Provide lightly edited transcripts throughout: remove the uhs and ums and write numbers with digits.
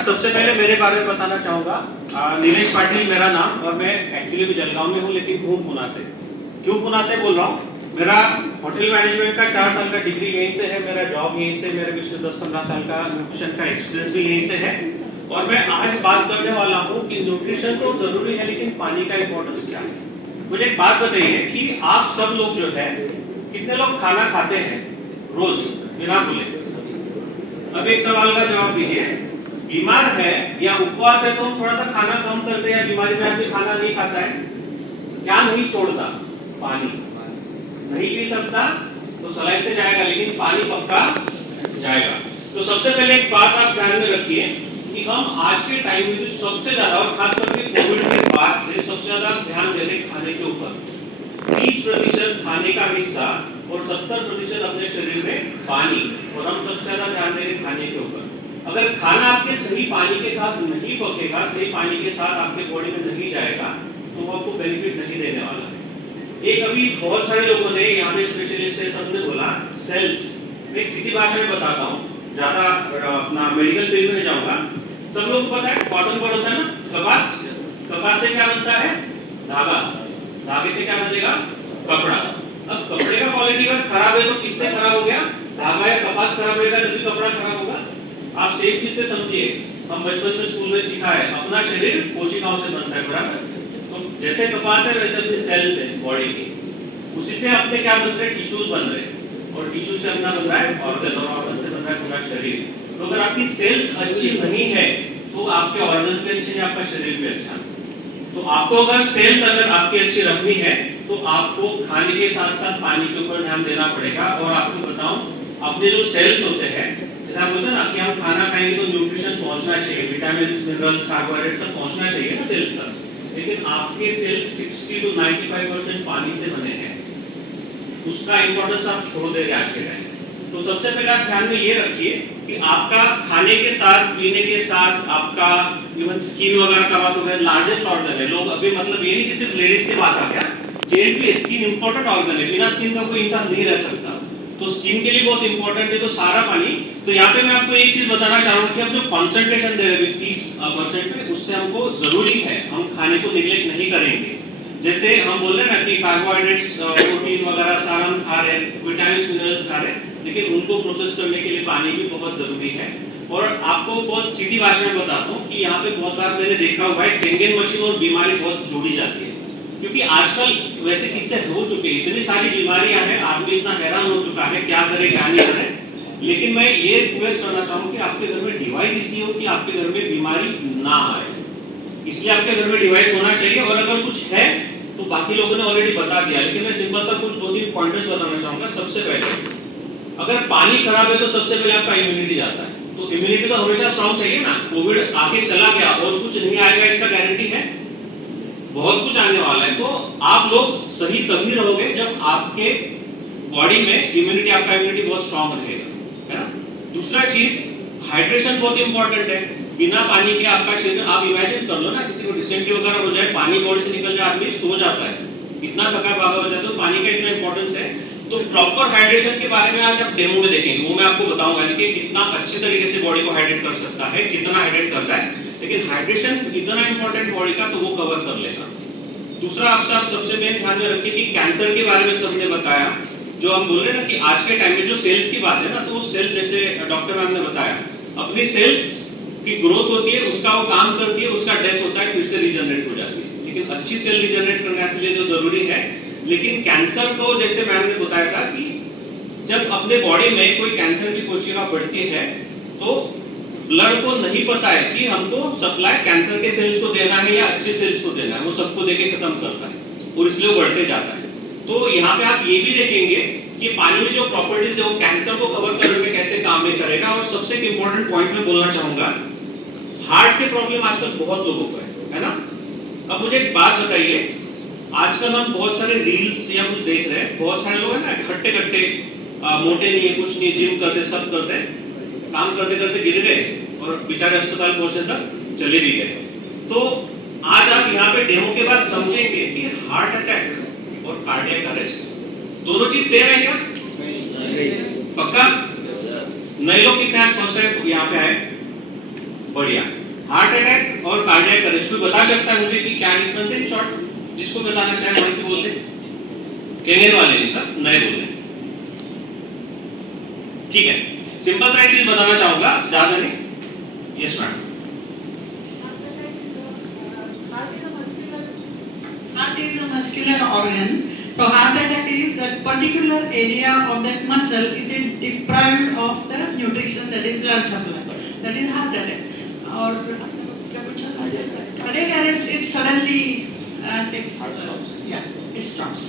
सबसे पहले मेरे बारे में बताना चाहूँगा। नीलेश पाटिल मेरा नाम, और मैं एक्चुअली भी जलगांव में हूँ, लेकिन हूँ पुणे से। क्यों पुणे से बोल रहा हूँ? मेरा होटल मैनेजमेंट का 4 साल का डिग्री यहीं से है, मेरा जॉब यहीं से, मेरे पिछले 10-15 साल का न्यूट्रिशन का एक्सपीरियंस भी यहीं से है। और मैं आज बात करने वाला हूँ कि न्यूट्रिशन तो जरूरी है, लेकिन पानी का इंपॉर्टेंस क्या है। मुझे एक बात बताइए कि आप सब लोग जो है, कितने लोग खाना खाते हैं रोज बिना भूले? अब एक सवाल का जवाब दीजिए। बीमार है या उपवास है तो हम थोड़ा सा खाना कम करते हैं, बीमारी में आदमी खाना नहीं खाता है, क्या नहीं छोड़ता? पानी। नहीं पी सकता तो सलाइन से जाएगा, लेकिन पानी पक्का जाएगा। तो सबसे पहले एक बात आप ध्यान में रखिए कि हम आज के टाइम में जो सबसे ज्यादा, और खास करके कोविड के बाद से सबसे ज्यादा ध्यान दे रहे खाने के ऊपर। 30% खाने का हिस्सा और 70% अपने शरीर में पानी, और हम सबसे ज्यादा ध्यान दे रहे खाने के ऊपर। अगर खाना आपके सही पानी के साथ नहीं पकेगा, सही पानी के साथ आपके बॉडी में नहीं जाएगा, तो वो आपको बेनिफिट नहीं देने वाला है। एक अभी बहुत सारे लोगों ने, यहाँ पे स्पेशलिस्ट है, सबने बोला सेल्स। मैं एक सीधी भाषा में बताता हूँ, ज्यादा अपना मेडिकल फील्ड में जाऊंगा। सब लोगों को पता है कॉटन बर्ड होता है ना, कपास। कपास से क्या बनता है? धागा। धागे से क्या बनेगा? कपड़ा। अब कपड़े का क्वालिटी अगर खराब है तो किससे खराब हो गया? धागा या कपास खराब होगा तभी कपड़ा खराब होगा। आप सेम चीज से समझिए, हम बचपन में स्कूल में सीखा है, अपना शरीर कोशिकाओं से बनता है, बराबर? तो जैसे कपास है वैसे अपने सेल्स है बॉडी के, उसी से अपने क्या बन रहे हैं? टिश्यूज बन रहे हैं, और टिश्यू से अपना बन रहा है ऑर्गन, और ऑर्गन से बन रहा है पूरा शरीर। तो अगर आपकी सेल्स अच्छी नहीं है तो आपके ऑर्गन भी अच्छे नहीं, आपका शरीर भी अच्छा नहीं। तो आपको अगर सेल्स अगर आपकी अच्छी रखनी है तो आपको खाने के साथ साथ पानी के ऊपर ध्यान देना पड़ेगा। और आपको बताऊं, अपने जो सेल्स होते हैं, जैसे आप बोलते हैं ना कि हम खाना खाएंगे तो न्यूट्रिशन पहुंचना चाहिए, विटामिन मिनरल्स कार्बोहाइड्रेट सब पहुंचना चाहिए ना सेल्स तक, लेकिन आपके सेल्स 60 to 95% पानी से बने हैं। उसका इंपॉर्टेंस आप छोड़ दे रहे आज के टाइम। तो सबसे पहले आप ध्यान में ये रखिए कि आपका खाने के साथ, पीने के साथ, आपका इवन स्किन वगैरह का बात हो गया, लार्जेस्ट ऑर्गन है। लोग अभी मतलब ये नहीं कि सिर्फ लेडीज की बात आ गया, जेंट्स भी स्किन इंपॉर्टेंट ऑर्गन है, बिना स्किन का कोई इंसान नहीं रह सकता। तो स्किन के लिए बहुत इंपॉर्टेंट है, तो सारा पानी। तो यहाँ पे मैं आपको एक चीज बताना चाहूंगा कि हम जो कॉन्सेंट्रेशन दे रहे हैं 30% पे, उससे हमको जरूरी है, हम खाने को निग्लेक्ट नहीं करेंगे। जैसे हम बोल रहे हैं ना कि कार्बोहाइड्रेट्स, प्रोटीन वगैरह सारा हम खा रहे हैं, विटामिन मिनरल्स खा रहे हैं, लेकिन उनको प्रोसेस करने के लिए पानी भी बहुत जरूरी है। और आपको बहुत सीधी भाषा में बताता हूँ कि यहाँ पे बहुत बार मैंने देखा हुआ है केंगेन मशीन और बीमारी बहुत जोड़ी जाती है, क्योंकि आजकल वैसे किस्से हो चुके हैं, इतनी सारी बीमारियां हैं, आदमी इतना हैरान हो चुका है क्या करे क्या नहीं करे। लेकिन मैं ये रिक्वेस्ट करना चाहूँ कि आपके घर में डिवाइस इसलिए हो कि आपके घर में बीमारी ना आए, इसलिए आपके घर में डिवाइस होना चाहिए। और अगर कुछ है तो बाकी लोगों ने ऑलरेडी बता दिया, लेकिन मैं सिंपल सा कुछ 2-3 पॉइंटर्स बताना चाहूंगा। सबसे पहले, अगर पानी खराब है तो सबसे पहले आपका इम्यूनिटी जाता है। तो इम्यूनिटी तो हमेशा स्ट्रांग चाहिए ना। कोविड आके चला गया और कुछ नहीं आएगा इसका गारंटी है? बहुत कुछ आने वाला है। तो आप लोग सही तभी रहोगे जब आपके बॉडी में इम्यूनिटी, आपका इम्यूनिटी बहुत स्ट्रांग रहेगा, है ना। दूसरा चीज, हाइड्रेशन बहुत इंपॉर्टेंट है। बिना पानी के आपका शरीर, आप इमेजिन कर लो ना, किसी को डिसेंट्री वगैरह हो जाए, पानी बॉडी से निकल जाए, आदमी सो जाता है, इतना थका भागा हो जाता है। तो पानी का इतना इंपॉर्टेंस है। तो प्रॉपर हाइड्रेशन के बारे में आज आप डेमो में देखेंगे, वो मैं आपको बताऊंगा कि कितना अच्छे तरीके से बॉडी को हाइड्रेट कर सकता है, कितना हाइड्रेट करता है। लेकिन हाइड्रेशन इतना इंपॉर्टेंट बॉडी का, तो वो कवर कर लेगा। दूसरा आपसे आप सबसे मेन ध्यान में रखिए कि कैंसर के बारे में सबने बताया। जो हम बोल रहे हैं ना कि आज के टाइम में जो सेल्स की बात है ना, तो वो सेल्स, जैसे डॉक्टर मैम ने बताया, अपनी सेल्स की ग्रोथ होती है, उसका वो काम करती है, उसका डेथ होता है, फिर से रीजनरेट हो जाती है। लेकिन अच्छी सेल रीजनरेट करने के लिए जो जरूरी है। लेकिन कैंसर को, जैसे मैम ने बताया था कि जब अपने बॉडी में कोई कैंसर की कोशिका बढ़ती है तो ब्लड को नहीं पता है कि हमको सप्लाई कैंसर के सेल्स को देना है या अच्छे सेल्स को देना है, वो सबको देके खत्म करता है और इसलिए वो बढ़ते जाता है। तो यहाँ पे आप ये भी देखेंगे कि पानी में जो प्रॉपर्टीज है वो कैंसर को कवर करने में कैसे काम में करेगा। और सबसे एक इंपॉर्टेंट पॉइंट में बोलना चाहूंगा, हार्ट के प्रॉब्लम आजकल बहुत लोगों को है ना। अब मुझे एक बात बताइए, आजकल हम बहुत सारे रील्स या कुछ देख रहे हैं, बहुत सारे लोग हैं ना हट्टे कट्टे, मोटे नहीं है, कुछ नहीं, जिम करते, सब करते, काम करते करते गिर गए और बेचारे अस्पताल पहुंचने तक चले भी गए। तो आज आप यहाँ पे डेमो के बाद समझेंगे कि हार्ट अटैक और कार्डियक अरेस्ट दोनों चीज सेम है क्या? पक्का? नए लोग कितने आज फर्स्ट टाइम यहाँ पे आए? बढ़िया। हार्ट अटैक और कार्डियक अरेस्ट, कोई बता सकता है मुझे कि क्या डिफरेंस है इन शॉर्ट? जिसको बताना चाहे वहीं से बोल दे। कहने वाले नहीं सर, नए बोल रहे। ठीक है, सिंपल सा एक चीज बताना चाहूंगा, ज्यादा नहीं। Yes ma'am. Heart is a muscular organ. So heart attack is that particular area of that muscle is deprived of the nutrition, that is blood supply. That is heart attack. Or cardiac arrest, it suddenly takes. Yeah, it stops,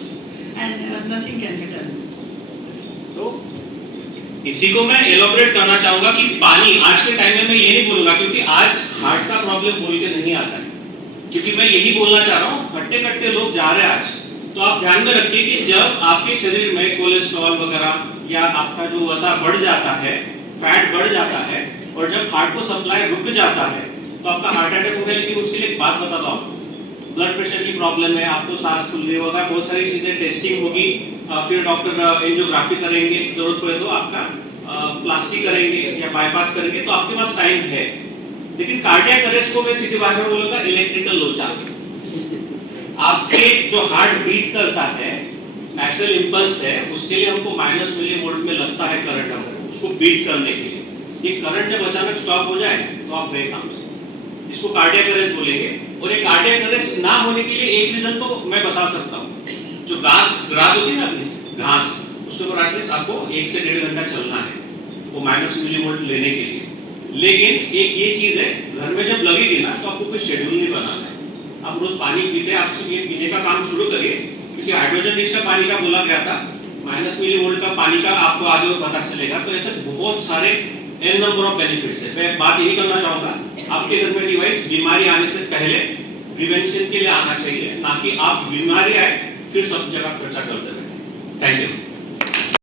and nothing can be done. तो इसी को मैं elaborate करना चाहूंगा कि पानी आज के टाइम में मैं ये नहीं बोलूंगा, क्योंकि आज हार्ट का प्रॉब्लम बोल के नहीं आता है, क्योंकि मैं यही बोलना चाह रहा हूँ, हट्टे कट्टे लोग जा रहे हैं आज। तो आप ध्यान में रखिए कि जब आपके शरीर में कोलेस्ट्रॉल वगैरह या आपका जो वसा बढ़ जाता है, फैट बढ़ जाता है, और जब हार्ट को सप्लाई रुक जाता है तो आपका हार्ट अटैक हो गया। लेकिन उसके लिए एक बात बताता हूँ, ब्लड प्रेशर की प्रॉब्लम है, आपको सांस फूलने होगा, बहुत सारी चीजें टेस्टिंग होगी, फिर डॉक्टर एंजियोग्राफी करेंगे, जरूरत पड़े तो आपका प्लास्टिक करेंगे या बाईपास करेंगे, तो आपके पास टाइम है। लेकिन कार्डियक अरेस्ट को मैं सीधी भाषा में बोलूंगा इलेक्ट्रिकल लोचा। आपके जो हार्ट बीट करता है, नेचुरल इंपल्स है, उसके लिए हमको माइनस मिलीवोल्ट में लगता है करंट, हमको उसको बीट करने के लिए। ये करंट जब अचानक स्टॉप हो जाए तो आप गए काम से, इसको कार्डियक अरेस्ट बोलेंगे। और ये कार्डियक अरेस्ट ना होने के लिए एक रीजन तो मैं बता सकता हूँ, जो ग्रास होती है ना अपनी घास, उसके ऊपर एटलीस्ट आपको 1 से 1.5 घंटा चलना है, वो माइनस मिलीवोल्ट लेने के लिए। लेकिन एक ये चीज है, घर में जब लगेगी ना तो आपको कोई शेड्यूल नहीं बनाना है। आप रोज पानी पीते हैं, आप ये पीने का काम शुरू करिए, क्योंकि हाइड्रोजन रिच का पानी का बोला गया था, माइनस मिलीवोल्ट का पानी का आपको आगे और पता चलेगा। तो ऐसे बहुत सारे एन नंबर ऑफ बेनिफिट्स है। मैं बात यही करना चाहूंगा, आपके घर में डिवाइस बीमारी आने से पहले प्रिवेंशन के लिए आना चाहिए, ना कि आप बीमारी आए फिर सब जगह खर्चा करते रहे। Thank you.